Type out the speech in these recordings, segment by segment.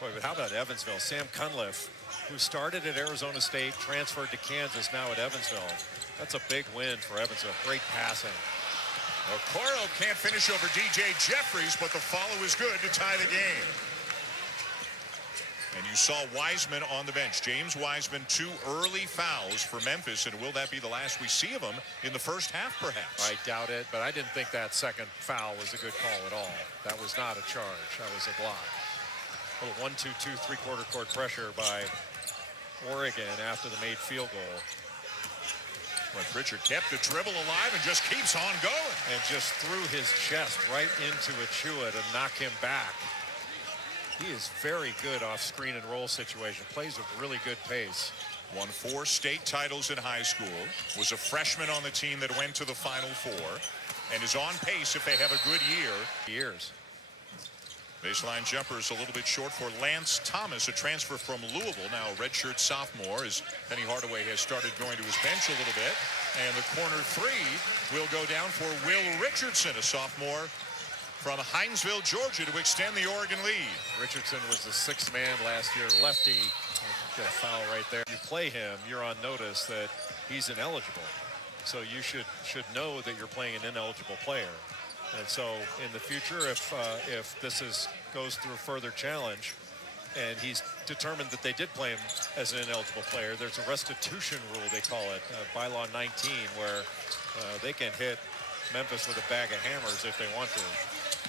Boy, but how about Evansville? Sam Cunliffe, who started at Arizona State, transferred to Kansas, now at Evansville. That's a big win for Evansville. Great passing. Okoro can't finish over DJ Jeffries, but the follow is good to tie the game. And you saw Wiseman on the bench. James Wiseman, 2 early fouls for Memphis, and will that be the last we see of him in the first half, perhaps? I doubt it, but I didn't think that second foul was a good call at all. That was not a charge. That was a block. A little 1-2-2 three-quarter court pressure by Oregon after the made field goal. But Pritchard kept the dribble alive and just keeps on going. And just threw his chest right into Achua to knock him back. He is very good off screen and roll situation. Plays with really good pace. Won 4 state titles in high school. Was a freshman on the team that went to the Final Four. And is on pace if they have a good year. Baseline jumper is a little bit short for Lance Thomas, a transfer from Louisville, now a redshirt sophomore, as Penny Hardaway has started going to his bench a little bit. And the corner 3 will go down for Will Richardson, a sophomore from Hinesville, Georgia, to extend the Oregon lead. Richardson was the 6th man last year, lefty. Got a foul right there. You play him, you're on notice that he's ineligible. So you should know that you're playing an ineligible player. And so in the future, if this goes through further challenge, and he's determined that they did play him as an ineligible player, there's a restitution rule, they call it, bylaw 19, where they can hit Memphis with a bag of hammers if they want to.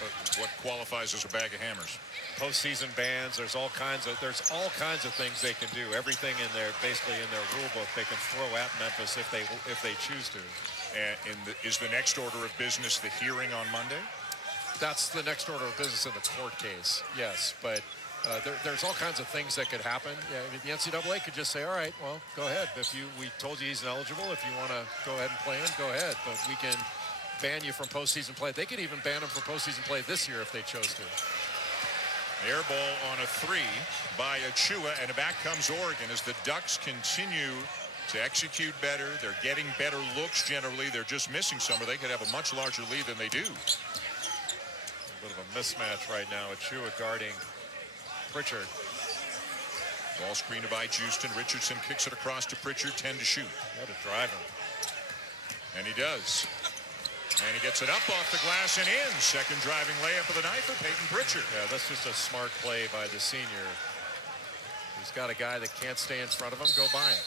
But what qualifies as a bag of hammers? Postseason bans. There's all kinds of things they can do. Everything in their basically in their rule book they can throw at Memphis if they choose to. And is the next order of business the hearing on Monday? That's the next order of business in the court case. Yes, but there's all kinds of things that could happen. Yeah, I mean, the NCAA could just say, all right, well, go ahead. We told you he's ineligible. If you want to go ahead and play him, go ahead. But we can ban you from postseason play. They could even ban him from postseason play this year if they chose to. Air ball on a 3 by Achua, and back comes Oregon as the Ducks continue to execute better. They're getting better looks generally. They're just missing some, or they could have a much larger lead than they do. A bit of a mismatch right now. Achua guarding Pritchard. Ball screened by Houston. Richardson kicks it across to Pritchard, 10 to shoot. Got to drive him. And he does. And he gets it up off the glass and in. Second driving layup of the night for Peyton Pritchard. Yeah, that's just a smart play by the senior. He's got a guy that can't stay in front of him. Go by him.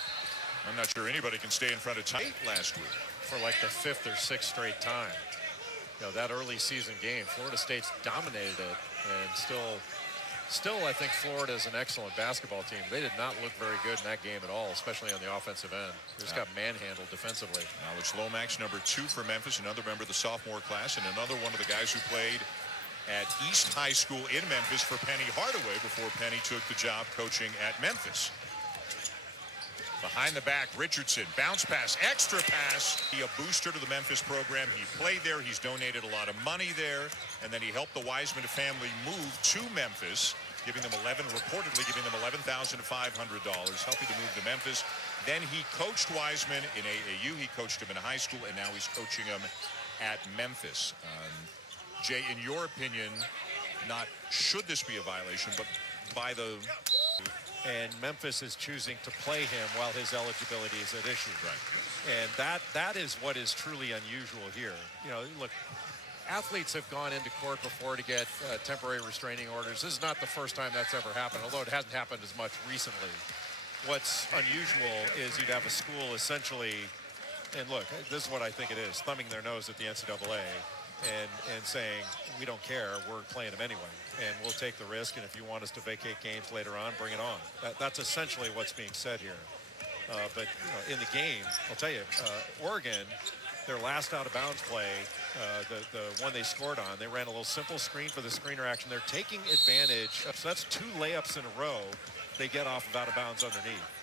I'm not sure anybody can stay in front of Tate last week. For like the 5th or 6th straight time. You know, that early season game, Florida State's dominated it. And still, I think Florida is an excellent basketball team. They did not look very good in that game at all, especially on the offensive end. They just got manhandled defensively. Alex Lomax, number 2 for Memphis, another member of the sophomore class, and another one of the guys who played at East High School in Memphis for Penny Hardaway before Penny took the job coaching at Memphis. Behind the back, Richardson, bounce pass, extra pass. He a booster to the Memphis program. He played there. He's donated a lot of money there. And then he helped the Wiseman family move to Memphis, reportedly giving them $11,500, helping to move to Memphis. Then he coached Wiseman in AAU. He coached him in high school, and now he's coaching him at Memphis. Jay, in your opinion, not should this be a violation, but by the... And Memphis is choosing to play him while his eligibility is at issue. Right. And that is what is truly unusual here. You know, look, athletes have gone into court before to get temporary restraining orders. This is not the first time that's ever happened, although it hasn't happened as much recently. What's unusual is you'd have a school essentially, and look, this is what I think it is, thumbing their nose at the NCAA and saying, we don't care, we're playing them anyway, and we'll take the risk, and if you want us to vacate games later on, bring it on. That's essentially what's being said here. But you know, in the game, I'll tell you, Oregon, their last out-of-bounds play, the one they scored on, they ran a little simple screen for the screener action. They're taking advantage. So that's 2 layups in a row they get off of out-of-bounds underneath.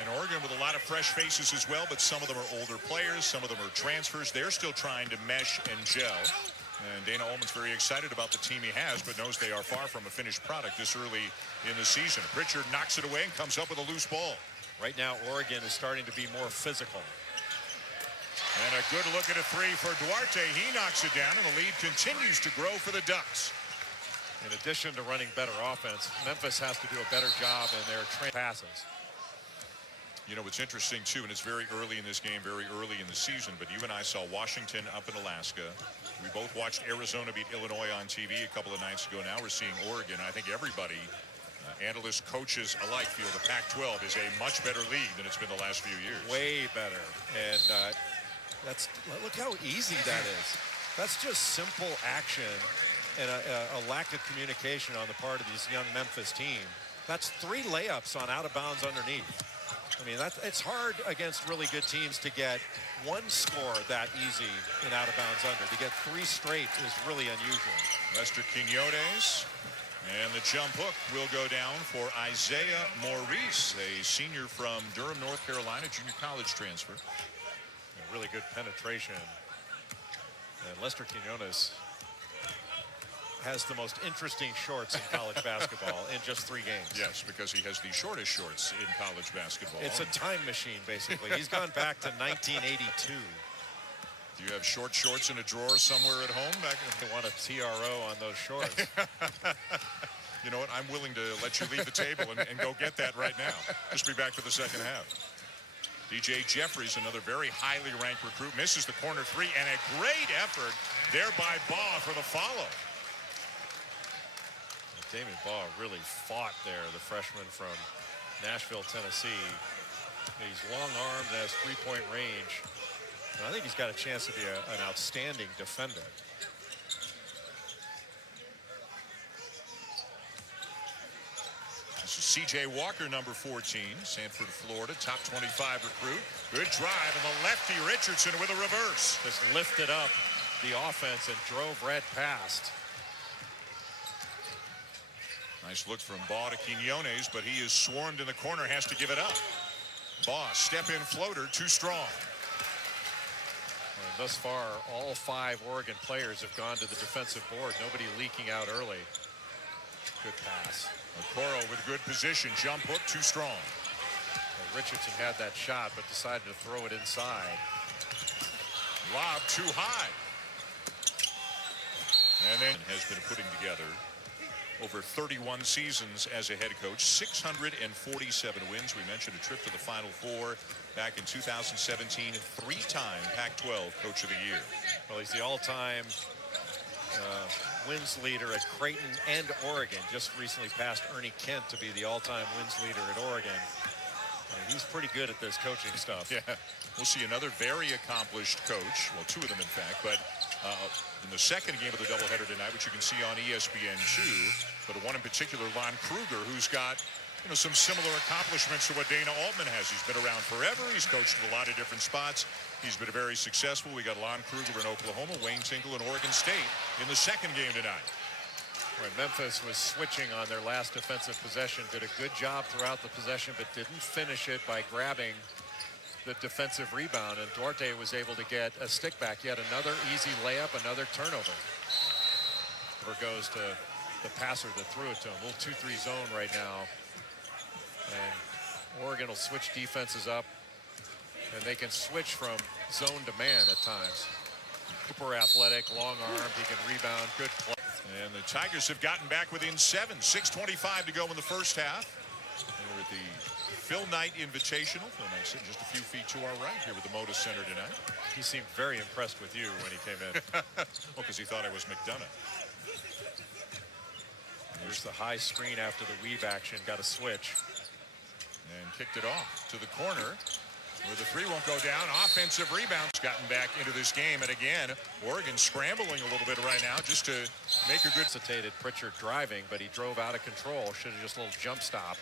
And Oregon with a lot of fresh faces as well, but some of them are older players, some of them are transfers. They're still trying to mesh and gel. And Dana Ullman's very excited about the team he has, but knows they are far from a finished product this early in the season. Pritchard knocks it away and comes up with a loose ball. Right now, Oregon is starting to be more physical. And a good look at a 3 for Duarte. He knocks it down, and the lead continues to grow for the Ducks. In addition to running better offense, Memphis has to do a better job in their passes. You know, it's interesting, too, and it's very early in this game, very early in the season, but you and I saw Washington up in Alaska. We both watched Arizona beat Illinois on TV a couple of nights ago. Now we're seeing Oregon. I think everybody, analysts, coaches alike, feel the Pac-12 is a much better league than it's been the last few years. Way better. And look how easy that is. That's just simple action and a lack of communication on the part of this young Memphis team. That's 3 layups on out of bounds underneath. I mean, it's hard against really good teams to get one score that easy in out of bounds under. To get 3 straight is really unusual. Lester Quinones, and the jump hook will go down for Isaiah Maurice, a senior from Durham, North Carolina, junior college transfer. A really good penetration. And Lester Quinones has the most interesting shorts in college basketball in just 3 games. Yes, because he has the shortest shorts in college basketball. It's a time machine, basically. He's gone back to 1982. Do you have short shorts in a drawer somewhere at home? They want a TRO on those shorts. You know what? I'm willing to let you leave the table and go get that right now. Just be back for the second half. DJ Jeffries, another very highly ranked recruit, misses the corner 3, and a great effort there by Baugh for the follow. Damian Baugh really fought there, the freshman from Nashville, Tennessee. He's long-armed and has 3-point range. And I think he's got a chance to be an outstanding defender. This is C.J. Walker, number 14, Sanford, Florida, top 25 recruit. Good drive, and the lefty Richardson with a reverse. Just lifted up the offense and drove right past. Nice look from Baugh to Quinones, but he is swarmed in the corner, has to give it up. Baugh, step-in floater, too strong. And thus far, all 5 Oregon players have gone to the defensive board. Nobody leaking out early. Good pass. Okoro with good position, jump hook, too strong. Well, Richardson had that shot, but decided to throw it inside. Lob too high. And then has been putting together over 31 seasons as a head coach, 647 wins. We mentioned a trip to the Final Four back in 2017, 3-time Pac-12 Coach of the Year. Well, he's the all-time wins leader at Creighton and Oregon. Just recently passed Ernie Kent to be the all-time wins leader at Oregon. And he's pretty good at this coaching stuff. Yeah, we'll see another very accomplished coach. Well, 2 of them, in fact, but in the second game of the doubleheader tonight, which you can see on ESPN2, but one in particular, Lon Kruger, who's got some similar accomplishments to what Dana Altman has. He's been around forever. He's coached in a lot of different spots. He's been very successful. We got Lon Kruger in Oklahoma, Wayne Tinkle in Oregon State in the second game tonight. Right, Memphis was switching on their last defensive possession, did a good job throughout the possession, but didn't finish it by grabbing the defensive rebound, and Duarte was able to get a stick back. Yet another easy layup, another turnover. There goes to the passer that threw it to him. A little 2-3 zone right now. And Oregon will switch defenses up, and they can switch from zone to man at times. Cooper athletic, long-armed, he can rebound, good play. And the Tigers have gotten back within 7, 6:25 to go in the first half. We're at the Phil Knight Invitational. Phil Knight sitting just a few feet to our right here with the Moda Center tonight. He seemed very impressed with you when he came in. Well, because he thought I was McDonough. Here's the high screen after the weave action, got a switch. And kicked it off to the corner where the 3 won't go down. Offensive rebounds gotten back into this game. And again, Oregon scrambling a little bit right now just to make a good. Hesitated Pritchard driving, but he drove out of control. Should have just a little jump stop.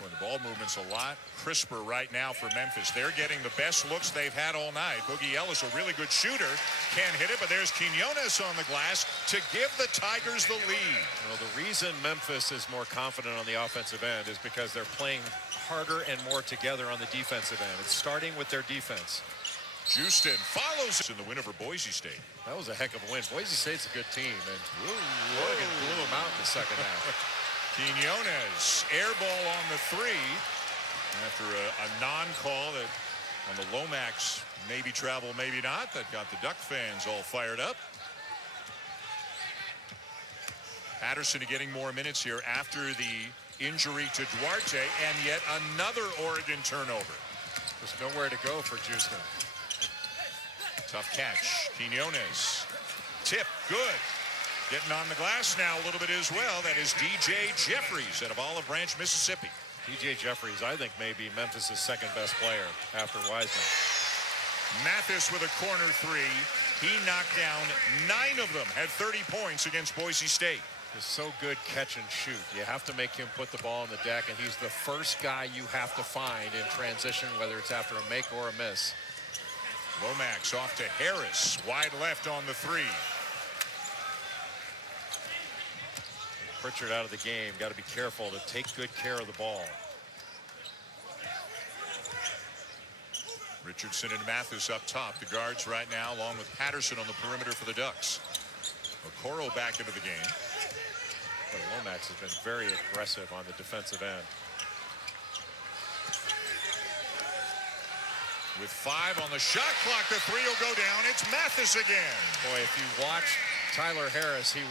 Well, the ball movement's a lot crisper right now for Memphis. They're getting the best looks they've had all night. Boogie Ellis, a really good shooter, can't hit it, but there's Quinones on the glass to give the Tigers the lead. Well, the reason Memphis is more confident on the offensive end is because they're playing harder and more together on the defensive end. It's starting with their defense. Justin follows in the win over Boise State. That was a heck of a win. Boise State's a good team, and Oregon blew them out in the second half. Quinones, air ball on the 3 after a non-call that on the Lomax, maybe travel, maybe not. That got the Duck fans all fired up. Patterson getting more minutes here after the injury to Duarte, and yet another Oregon turnover. There's nowhere to go for Houston. Tough catch. Quinones. Tip. Good. Getting on the glass now a little bit as well. That is DJ Jeffries out of Olive Branch, Mississippi. DJ Jeffries, I think, may be Memphis' second best player after Wiseman. Mathis with a corner three. He knocked down 9 of them. Had 30 points against Boise State. He's so good catch and shoot. You have to make him put the ball on the deck, and he's the first guy you have to find in transition, whether it's after a make or a miss. Lomax off to Harris. Wide left on the three. Pritchard out of the game. Got to be careful to take good care of the ball. Richardson and Mathis up top. The guards right now, along with Patterson on the perimeter for the Ducks. Okoro back into the game. But Lomax has been very aggressive on the defensive end. With 5 on the shot clock, the three will go down. It's Mathis again. Boy, if you watch Tyler Harris, he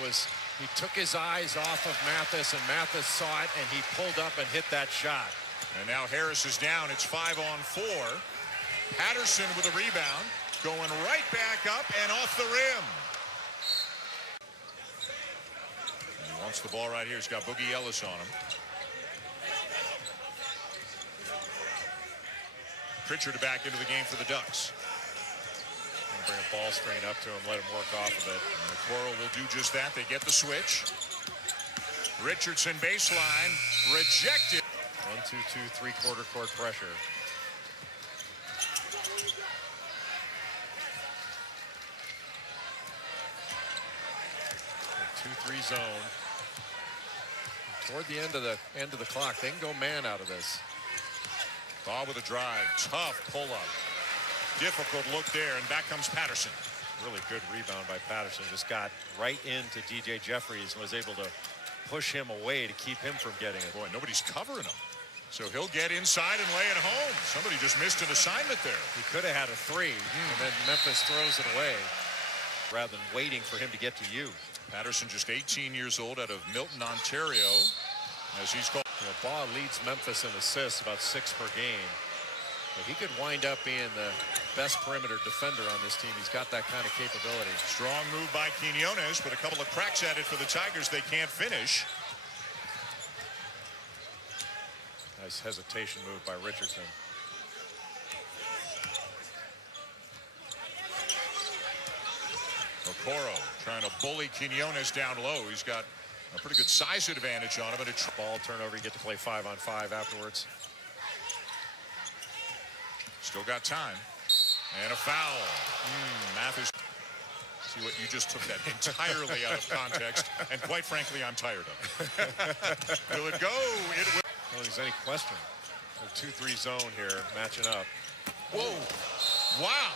took his eyes off of Mathis, and Mathis saw it, and he pulled up and hit that shot. And now Harris is down. It's 5 on 4. Patterson with a rebound, going right back up and off the rim. And he wants the ball right here. He's got Boogie Ellis on him. Pritchard back into the game for the Ducks. Bring a ball screen up to him, let him work off of it. And Okoro will do just that. They get the switch. Richardson baseline, rejected. 1-2-2, three-quarter court pressure. 2-3 zone. Toward the end of the clock, they can go man out of this. Ball with a drive, tough pull-up. Difficult look there, and back comes Patterson. Really good rebound by Patterson. Just got right into DJ Jeffries and was able to push him away to keep him from getting it. Boy, nobody's covering him. So he'll get inside and lay it home. Somebody just missed an assignment there. He could have had a three, and then Memphis throws it away rather than waiting for him to get to you. Patterson, just 18 years old, out of Milton, Ontario, as he's called. You know, Baugh leads Memphis in assists, about 6 per game. But he could wind up being the best perimeter defender on this team. He's got that kind of capability. Strong move by Quinones, but a couple of cracks at it for the Tigers. They can't finish. Nice hesitation move by Richardson. Okoro trying to bully Quinones down low. He's got a pretty good size advantage on him. And a ball turnover, you get to play 5-on-5 afterwards. Still got time. And a foul. Mathis. See what you just took that entirely out of context. And quite frankly, I'm tired of it. Will it go? It will. I don't think there's any question. A 2-3 zone here, matching up. Whoa. Wow.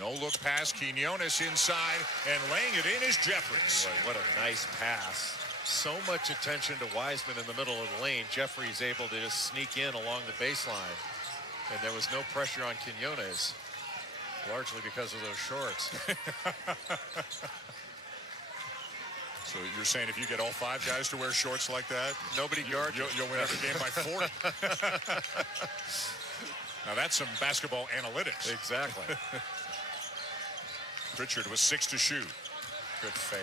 No look pass. Quinones inside, and laying it in is Jeffries. Boy, what a nice pass. So much attention to Wiseman in the middle of the lane. Jeffries able to just sneak in along the baseline. And there was no pressure on Quinones, largely because of those shorts. So you're saying if you get all 5 guys to wear shorts like that, nobody guards you. You'll win every game by 40. Now that's some basketball analytics. Exactly. Pritchard with 6 to shoot. Good fade.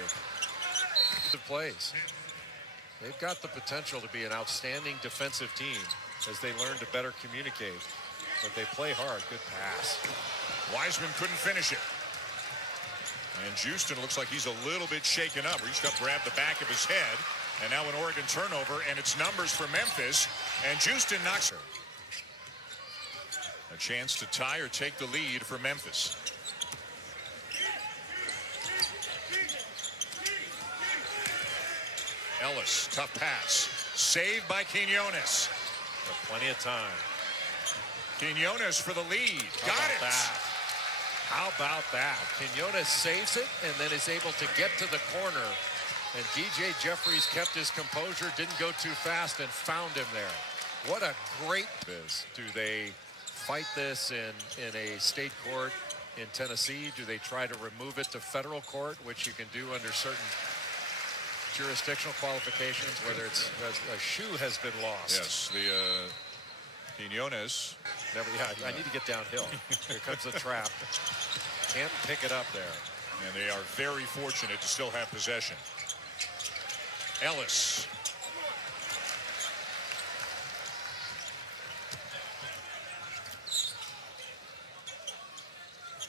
Good plays. They've got the potential to be an outstanding defensive team as they learn to better communicate. But they play hard. Good pass. Wiseman couldn't finish it. And Houston looks like he's a little bit shaken up. Reached up, grabbed the back of his head. And now an Oregon turnover, and it's numbers for Memphis. And Houston knocks her. A chance to tie or take the lead for Memphis. Ellis, tough pass. Saved by Quinones. Plenty of time. Quinones for the lead. Got it. How about that? Quinones saves it and then is able to get to the corner. And DJ Jeffries kept his composure, didn't go too fast, and found him there. What a great biz. Do they fight this in a state court in Tennessee? Do they try to remove it to federal court, which you can do under certain jurisdictional qualifications, whether it's a shoe has been lost. Yes, the Quinones. Never, yeah, I need to get downhill. Here comes the trap. Can't pick it up there. And they are very fortunate to still have possession. Ellis.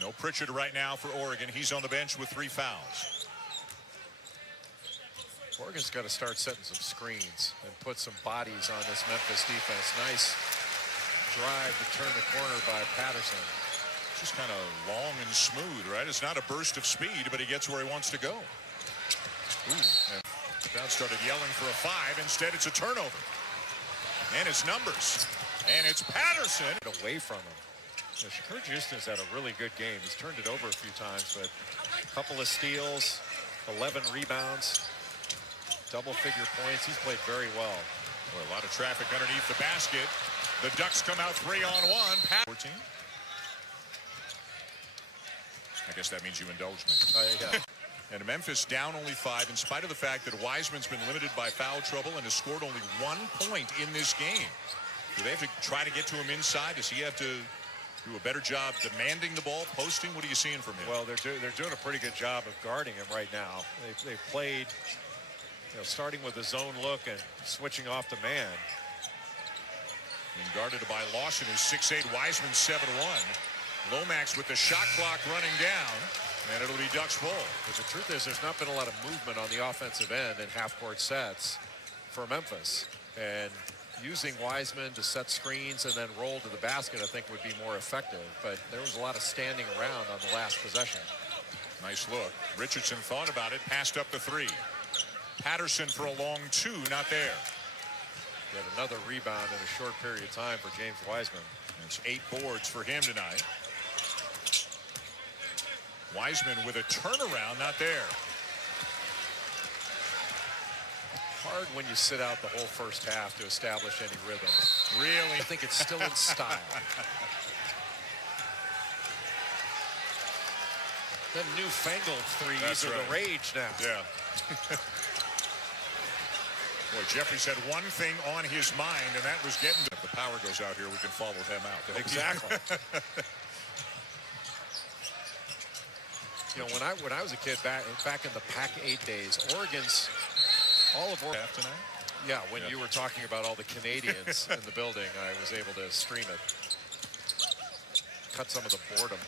No Pritchard right now for Oregon. He's on the bench with 3 fouls. Oregon's got to start setting some screens and put some bodies on this Memphis defense. Nice drive to turn the corner by Patterson. Just kind of long and smooth, right? It's not a burst of speed, but he gets where he wants to go. Ooh, and the crowd started yelling for a 5. Instead, it's a turnover. And it's numbers. And it's Patterson. Away from him. You know, Shakur Houston's had a really good game. He's turned it over a few times, but a couple of steals, 11 rebounds, double-figure points. He's played very well. Boy, a lot of traffic underneath the basket. The Ducks come out 3-on-1. 14. I guess that means you indulged me. Yeah. And Memphis down only 5 in spite of the fact that Wiseman's been limited by foul trouble and has scored only 1 point in this game. Do they have to try to get to him inside? Does he have to do a better job demanding the ball, posting? What are you seeing from him? Well, they're doing a pretty good job of guarding him right now. They've played, starting with a zone look and switching off the man. Being guarded by Lawson, who's 6'8", Wiseman 7'1". Lomax with the shot clock running down, and it'll be Ducks ball. But the truth is, there's not been a lot of movement on the offensive end in half-court sets for Memphis. And using Wiseman to set screens and then roll to the basket, I think, would be more effective. But there was a lot of standing around on the last possession. Nice look. Richardson thought about it, passed up the 3. Patterson for a long 2, not there. Yet another rebound in a short period of time for James Wiseman. It's 8 boards for him tonight. Wiseman with a turnaround, not there. Hard when you sit out the whole first half to establish any rhythm. Really? I think it's still in style. The newfangled threes That's are right. the rage now. Yeah. Boy, Jeffries had one thing on his mind, and that was getting. If the power goes out here, we can follow them out. Exactly. You know, when I was a kid back in the Pac-8 days, Oregon's all of Oregon Tonight? Yeah, when you were talking about all the Canadians in the building, I was able to stream it. Cut some of the boredom.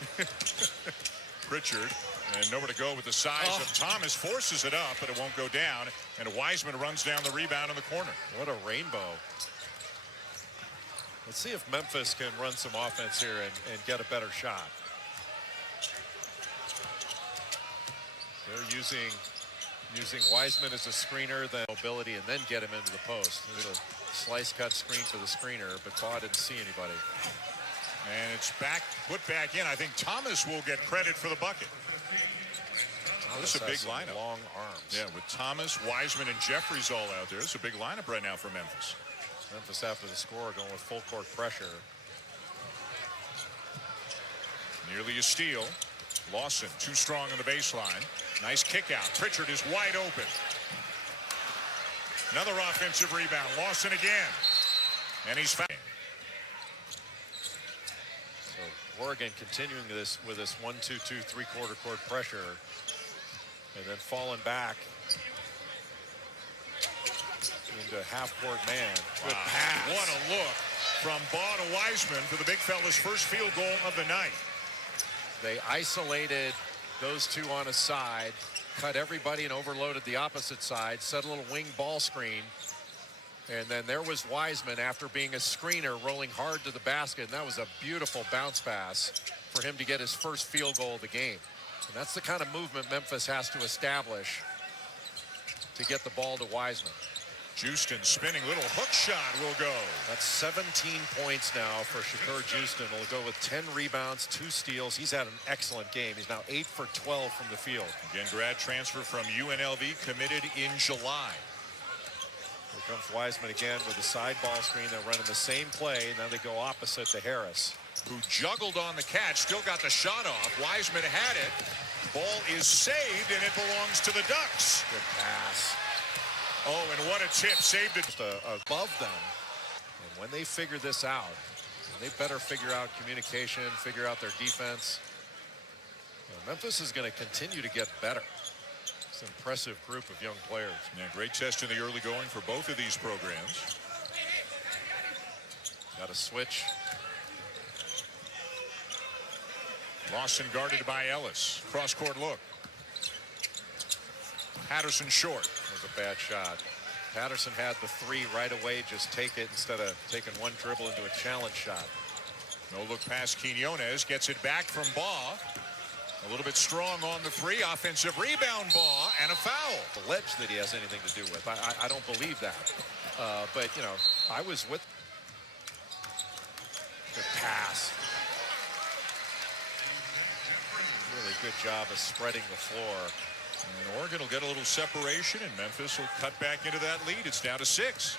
Pritchard, and nowhere to go with the size of Thomas, forces it up, but it won't go down. And Wiseman runs down the rebound in the corner. What a rainbow. Let's see if Memphis can run some offense here and get a better shot. They're using Wiseman as a screener, then mobility, and then get him into the post. There's a slice cut screen for the screener, but Baugh didn't see anybody. And it's put back in. I think Thomas will get credit for the bucket. This is a big lineup. Long arms. Yeah, with Thomas, Wiseman, and Jeffries all out there. It's a big lineup right now for Memphis. Memphis after the score going with full court pressure. Nearly a steal. Lawson too strong on the baseline. Nice kick out. Pritchard is wide open. Another offensive rebound. Lawson again. And he's fouled. So Oregon continuing with this 1-2-2 three-quarter court pressure, and then falling back into half-court man. Good pass. What a look from Baugh to Wiseman for the big fella's first field goal of the night. They isolated those two on a side, cut everybody and overloaded the opposite side, set a little wing ball screen, and then there was Wiseman after being a screener rolling hard to the basket, and that was a beautiful bounce pass for him to get his first field goal of the game. And that's the kind of movement Memphis has to establish to get the ball to Wiseman. Houston spinning, little hook shot will go. That's 17 points now for Shakur Houston. He'll go with 10 rebounds, 2 steals. He's had an excellent game. He's now 8 for 12 from the field. Again, grad transfer from UNLV, committed in July. Here comes Wiseman again with the side ball screen. They're running the same play. Now they go opposite to Harris, who juggled on the catch, still got the shot off. Wiseman had it. Ball is saved, and it belongs to the Ducks. Good pass. Oh, and what a tip. Saved it. Just above them. And when they figure this out, they better figure out communication, figure out their defense. Memphis is going to continue to get better. It's an impressive group of young players. Yeah, great test in the early going for both of these programs. Got a switch. Lawson guarded by Ellis. Cross-court look. Patterson short. That was a bad shot. Patterson had the three right away. Just take it instead of taking one dribble into a challenge shot. No look past Quinones. Gets it back from Baugh. A little bit strong on the three. Offensive rebound, Baugh, and a foul. Alleged that he has anything to do with. I don't believe that. But, you know, I was with. Good pass. Really good job of spreading the floor. And Oregon will get a little separation, and Memphis will cut back into that lead. It's down to 6.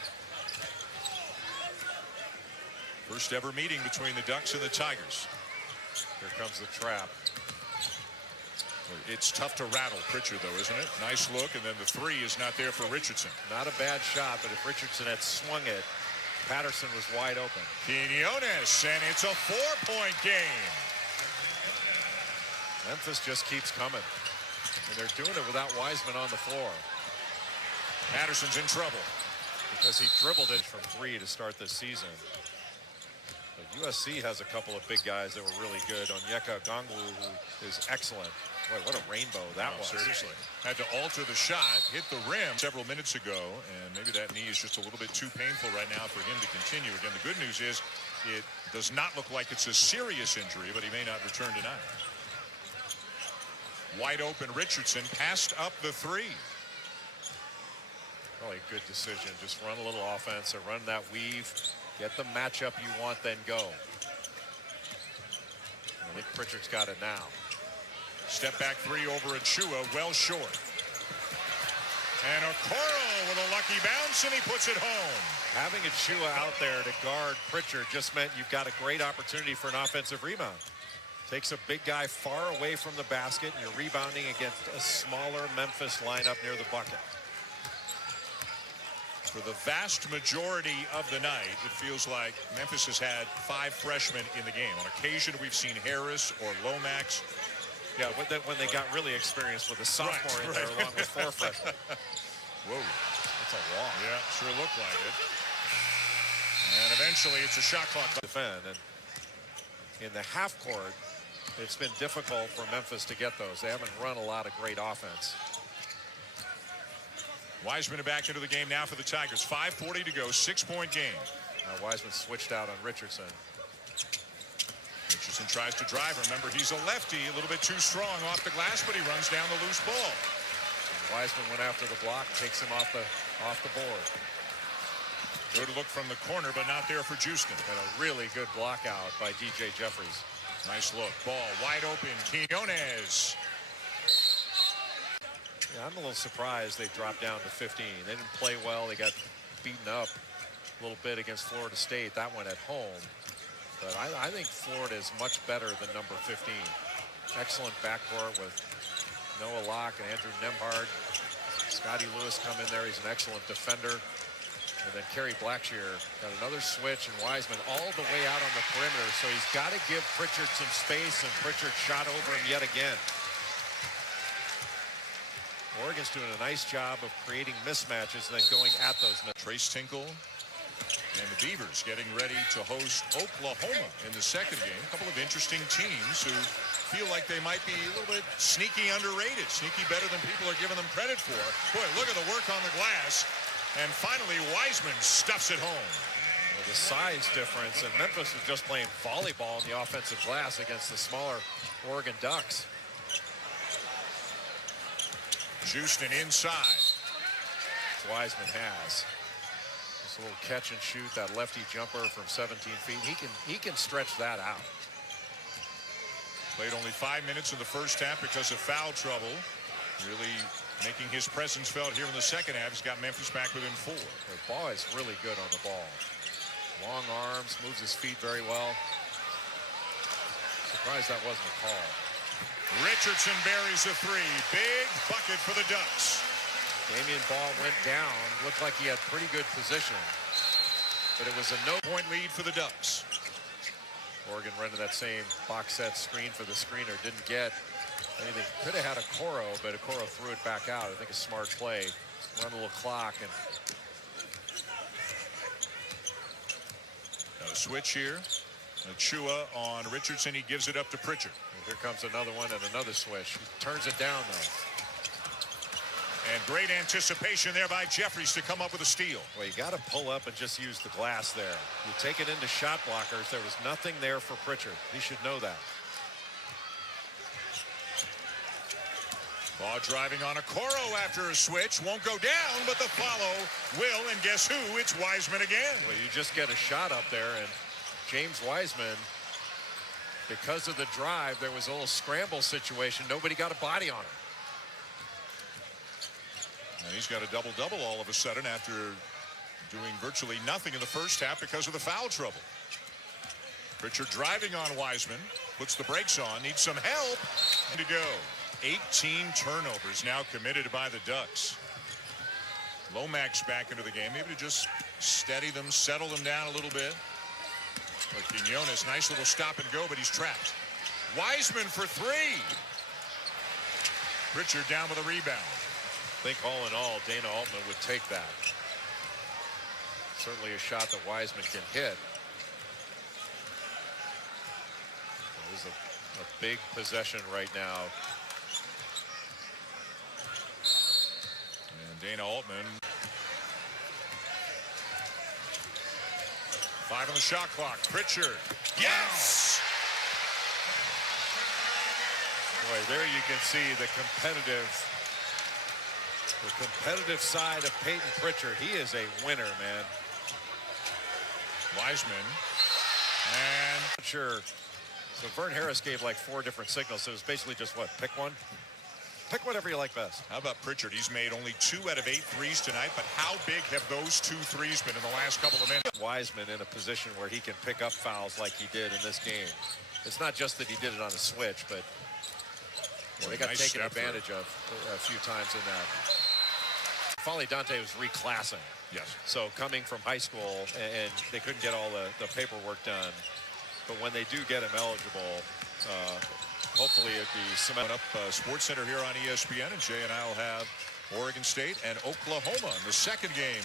First ever meeting between the Ducks and the Tigers. Here comes the trap. It's tough to rattle Pritchard, though, isn't it? Nice look, and then the three is not there for Richardson. Not a bad shot, but if Richardson had swung it, Patterson was wide open. Quinones, and it's a 4-point game. Memphis just keeps coming. And they're doing it without Wiseman on the floor. Patterson's in trouble. Because he dribbled it from 3 to start this season. But USC has a couple of big guys that were really good. Onyeka Okongwu, who is excellent. Boy, what a rainbow that was. Seriously. Had to alter the shot, hit the rim several minutes ago, and maybe that knee is just a little bit too painful right now for him to continue. Again, the good news is it does not look like it's a serious injury, but he may not return tonight. Wide open Richardson passed up the three. Probably a good decision. Just run a little offense or run that weave. Get the matchup you want, then go. I think Pritchard's got it now. Step back three over Achua, well short. And Okoro with a lucky bounce, and he puts it home. Having Achua out there to guard Pritchard just meant you've got a great opportunity for an offensive rebound. Takes a big guy far away from the basket, and you're rebounding against a smaller Memphis lineup near the bucket. For the vast majority of the night, it feels like Memphis has had 5 freshmen in the game. On occasion, we've seen Harris or Lomax. Yeah, when they got really experienced with a sophomore in there along with 4 freshmen. Whoa. That's a walk. Yeah, sure looked like it. And eventually, it's a shot clock. Defend, and in the half court, it's been difficult for Memphis to get those. They haven't run a lot of great offense. Wiseman back into the game now for the Tigers. 5:40 to go, 6-point game. Now Wiseman switched out on Richardson. Richardson tries to drive. Remember, he's a lefty, a little bit too strong off the glass, but he runs down the loose ball. And Wiseman went after the block, takes him off the board. Good look from the corner, but not there for Houston. And a really good block out by DJ Jeffries. Nice look. Ball wide open. Quinones. Yeah, I'm a little surprised they dropped down to 15. They didn't play well. They got beaten up a little bit against Florida State. That one at home. But I think Florida is much better than number 15. Excellent backcourt with Noah Locke and Andrew Nembhard. Scotty Lewis come in there. He's an excellent defender. And then Kerry Blackshear got another switch, and Wiseman all the way out on the perimeter. So he's got to give Pritchard some space, and Pritchard shot over him yet again. Oregon's doing a nice job of creating mismatches and then going at those. Trace Tinkle and the Beavers getting ready to host Oklahoma in the second game. A couple of interesting teams who feel like they might be a little bit sneaky underrated, sneaky better than people are giving them credit for. Boy, look at the work on the glass. And finally, Wiseman stuffs it home. Well, the size difference, and Memphis was just playing volleyball on the offensive glass against the smaller Oregon Ducks. Houston inside. Wiseman has this little catch and shoot, that lefty jumper from 17 feet. He can stretch that out. Played only 5 minutes in the first half because of foul trouble. Really making his presence felt here in the second half. He's got Memphis back within 4. The ball is really good on the ball. Long arms, moves his feet very well. Surprised that wasn't a call. Richardson buries a 3. Big bucket for the Ducks. Damian Ball went down. Looked like he had pretty good position, but it was a Point lead for the Ducks. Oregon running that same box set screen for the screener. Didn't get anything. Could have had a Coro, but a Coro threw it back out. I think a smart play. Run a little clock. And a switch here. Achua on Richardson. He gives it up to Pritchard. here comes another one and another switch. He turns it down, though. And great anticipation there by Jeffries to come up with a steal. Well, you got to pull up and just use the glass there. You take it into shot blockers. There was nothing there for Pritchard. He should know that. Ball driving on a Coro after a switch. Won't go down, but the follow will. And guess who? It's Wiseman again. Well, you just get a shot up there, and James Wiseman, because of the drive, there was a little scramble situation. Nobody got a body on him. And he's got a double-double all of a sudden after doing virtually nothing in the first half because of the foul trouble. Pritchard driving on Wiseman, puts the brakes on, needs some help. And to go. 18 turnovers now committed by the Ducks. Lomax back into the game, maybe to just steady them, settle them down a little bit. But Quinones, nice little stop and go, but he's trapped. Wiseman for three. Pritchard down with a rebound. I think all in all, Dana Altman would take that. Certainly a shot that Wiseman can hit. This is a big possession right now. And Dana Altman. 5 on the shot clock. Pritchard. Yes! Boy, there you can see the competitive side of Peyton Pritchard. He is a winner, man. Wiseman. And Not sure. So Vern Harris gave like 4 different signals. So it was basically just what? Pick one? Pick whatever you like best. how about Pritchard? He's made only 2 out of 8 threes tonight, but how big have those 2 threes been in the last couple of minutes? Wiseman in a position where he can pick up fouls like he did in this game. It's not just that he did it on a switch, but they got Nice taken step advantage of a few times in that. Folly Dante was reclassing. Yes. So coming from high school, and they couldn't get all the paperwork done. But when they do get him eligible, hopefully it'd be cement Up Sports Center here on ESPN, and Jay and I will have Oregon State and Oklahoma in the second game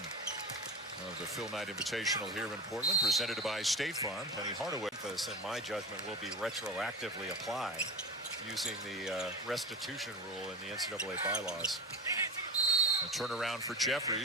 of the Phil Knight Invitational here in Portland, presented by State Farm. Penny Hardaway. Memphis, in my judgment, will be retroactively applied using the restitution rule in the NCAA bylaws. A turnaround for Jeffries.